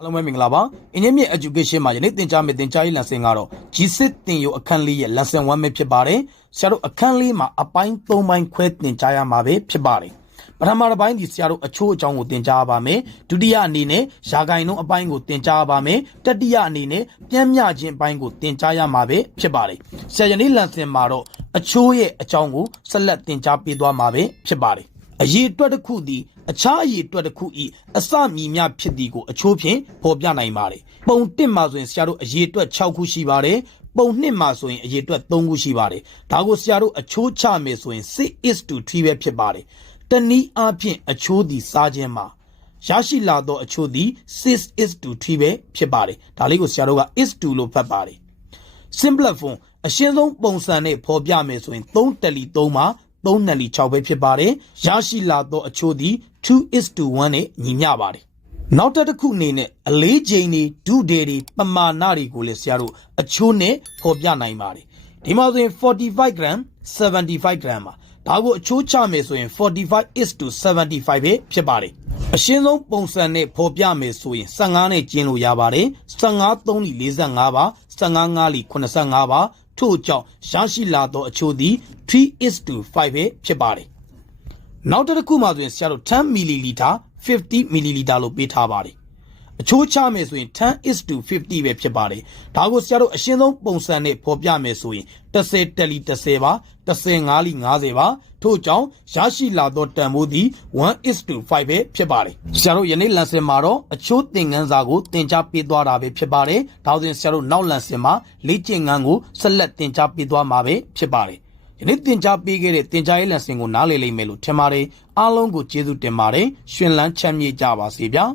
အားလုံးပဲမင်္ဂလာပါအင်းမြင့် education မှာယနေ့သင်ကြားမယ့်သင်ကြားရေး lesson ကတော့ G6 သင်ယူအခန်းလေးရဲ့ lesson 1 ပဲဖြစ်ပါတယ်ဆရာတို့အခန်းလေးမှာအပိုင်း3ပိုင်းခွဲသင်ကြားရမှာပဲဖြစ်ပါတယ်ပထမတစ်ပိုင်းဒီဆရာတို့အချိုးအကြောင်းကိုသင်ကြားပါမယ်ဒုတိယအနေနဲ့ယာဂိုင်နှုန်းအပိုင်းကိုသင်ကြားပါမယ်တတိယအနေနဲ့ပြန်မျှခြင်းအပိုင်းကိုသင်ကြားရမှာပဲဖြစ်ပါတယ်ဆရာယနေ့ lesson မှာတော့အချိုးရဲ့အကြောင်းကိုဆက်လက်သင်ကြားပေးသွားမှာပဲဖြစ်ပါတယ်အရေးအတွက်တစ်ခုသည်အခြားအရေးအတွက်တစ်ခုဤအစမီမျှဖြစ်သည်ကိုအချိုးဖြင့်ဖော်ပြနိုင်ပါတယ်ပုံ1မှာဆိုရင်ဆရာတို့အရေးအတွက်6ခုရှိပါတယ်ပုံ2မှာဆိုရင်အရေးအတွက်3ခုရှိပါတယ်ဒါကိုဆရာတို့အချိုးချမယ်ဆိုရင် 6:3 ပဲဖြစ်ပါတယ်တနည်းအားဖြင့်အချိုးသည်စားခြင်းမှာရရှိလာသောအချိုးသည် 6:3 ပဲဖြစ်ပါတယ်ဒါလေးကိုဆရာတို့က is2 လို့ဖတ်ပါတယ် simple form အရှင်းဆုံးပုံစံနဲ့ဖော်ပြမယ်ဆိုရင်3တက်လီ3မှာ3နဲ့လီ6ပဲဖြစ်ပါတယ်ရရှိလာသောအချိုးသည် 2:1 နဲ့ညီမျှပါတယ်နောက်တစ်ခုအနေနဲ့အလေးချိန်တွေဒုဒေတွေပမာဏတွေကိုလည်းဆရာတို့အချိုးနဲ့ဖော်ပြနိုင်ပါတယ်ဒီမှာဆိုရင်45 gram 75 gram ပါဒါကိုအချိုးချမယ်ဆိုရင် 45:75 ပဲဖြစ်ပါတယ်အရှင်းဆုံးပုံစံနဲ့ဖော်ပြမယ်ဆိုရင်15နဲ့ကျင်းလို့ရပါတယ်15 3လီ45ပါ15 5လီ85ပါထို့ကြောင့်ရရှိလာသောအချိုးသည် 3:5 ပဲဖြစ်ပါတယ်နောက်တစ်ခုမှဆိုရင်ဆရာတို့10 ml 50 ml လို့ပေးထားပါတယ်အချိုးချမယ်ဆိုရင် 10:50 ပဲဖြစ်ပါတယ်ဒါကိုဆရာတို့အရှင်းဆုံးပုံစံနဲ့ဖော်ပြမယ်ဆိုရင်10တက်လီ10ပါ15လီ50ပါထို့ကြောင့်ရရှိလာသောတန်ဖိုးသည် 1:5 ပဲဖြစ်ပါတယ်ဆရာတို့ယနေ့ lesson မှာတော့အချိုးသင်ခန်းစာကိုသင်ကြားပေးသွားတာပဲဖြစ်ပါတယ်ဒါဆိုရင်ဆရာတို့နောက် lesson မှာလေ့ကျင့်ခန်းကိုဆက်လက်သင်ကြားပေးသွားမှာပဲဖြစ်ပါတယ်ယနေ့သင်ကြားပေးခဲ့တဲ့သင်ကြားရေး lesson ကိုနားလည်လိမ့်မယ်လို့ထင်ပါတယ်အားလုံးကိုကျေးဇူးတင်ပါတယ်ရှင်လန်းချမ်းမြေ့ကြပါစေဗျာ